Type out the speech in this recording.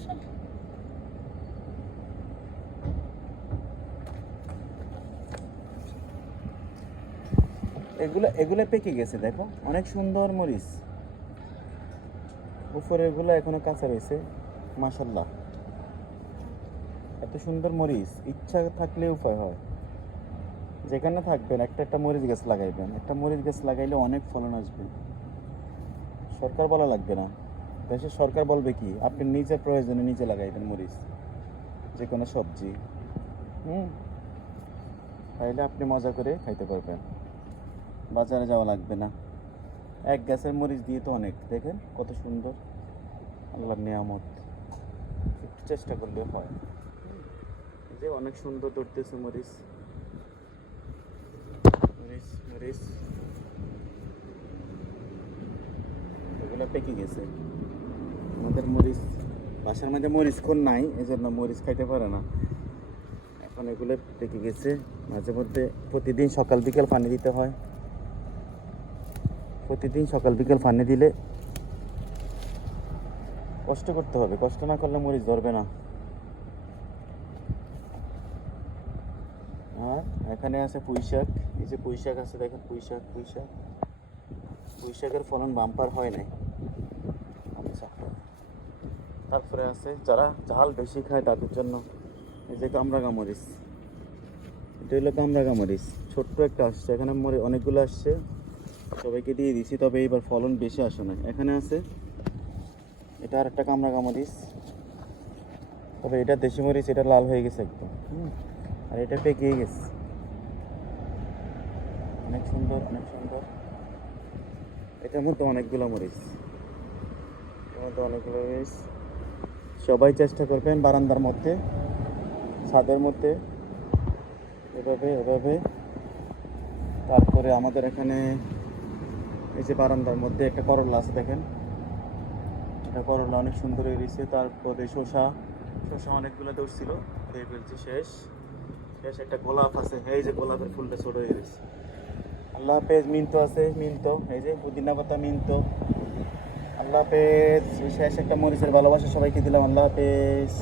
বসেন। এগুলো এগুলো পেকে গেছে, দেখো অনেক সুন্দর মরিচ। উপরের গুলো এখনো কাঁচা রয়েছে। মাশাল্লাহ, এত সুন্দর মরিচ, ইচ্ছা থাকলে উপায় হয়। যেখানে থাকবেন একটা একটা মরিচ গাছ লাগাইবেন। একটা মরিচ গাছ লাগাইলে অনেক ফলন আসবে। সরকার বলা লাগবে না। দেশের সরকার বলবে কি, আপনি নিজের প্রয়োজনে নিজে লাগাইবেন মরিচ, যে কোনো সবজি। তাইলে আপনি মজা করে খাইতে পারবেন, বাজারে যাওয়া লাগবে না। এক গাছের মরিচ দিয়ে তো অনেক। দেখেন কত সুন্দর, আল্লাহর নিয়ামত। একটু চেষ্টা করলে হয়। এই যে অনেক সুন্দর ধরতেছে মরিচ, মরিচ মরিচ। এগুলো পেকে গেছে। আমাদের মরিচ, বাসার মধ্যে মরিচ কোন নাই, এই জন্য মরিচ খাইতে পারে না। এখন এগুলো পেকে গেছে। মাঝে মধ্যে প্রতিদিন সকাল বিকেল পানি দিতে হয়। প্রতিদিন সকাল বিকেল পানি দিলে, কষ্ট করতে হবে, কষ্ট না করলে মরিচ ধরবে না। আর এখানে আছে পুঁই শাক। এই যে পুঁই শাক আছে, দেখেন পুঁই শাক। পুঁই শাকের ফলন বাম্পার হয় নাই। আচ্ছা, তারপরে আছে যারা ঝাল বেশি খায় তাদের জন্য এই যে কামরাঙা মরিচ। এটা হলো কামরাঙা মরিচ, ছোট্ট একটা আসছে। এখানে অনেকগুলো আসছে, সবাইকে দিয়ে দিছি, তবে এইবার ফলন বেশি আসে না। এখানে আছে, এটা আর একটা কামরাঙা মরিচ, তবে এটা দেশি মরিচ, এটা লাল হয়ে গেছে একদম। আর এটা পেকে গেছে। অনেক সুন্দর, অনেক সুন্দর। এটার মধ্যে অনেকগুলো মরিচ, এটার মধ্যে অনেকগুলো মরিচ। সবাই চেষ্টা করবেন বারান্দার মধ্যে, ছাদের মধ্যে, এভাবে এভাবে। তারপরে আমাদের এখানে এই যে বারান্দার মধ্যে একটা করলা আছে, দেখেন এটা করলা অনেক সুন্দর হয়ে গেছে। তারপরে শসা অনেকগুলো ধরছিল, দিয়ে ফেলছি। শেষ একটা গোলাপ আছে, এই যে গোলাপের ফুলটা ছোট হয়ে গেছে। আল্লাহ হাফেজ। মিন্তো আছে, মিন্তো, এই যে পুদিনা পাতা, মিন্তো। আল্লাহ হাফেজ। শেষ একটা মরিচের ভালোবাসা সবাইকে দিলাম। আল্লাহ হাফেজ।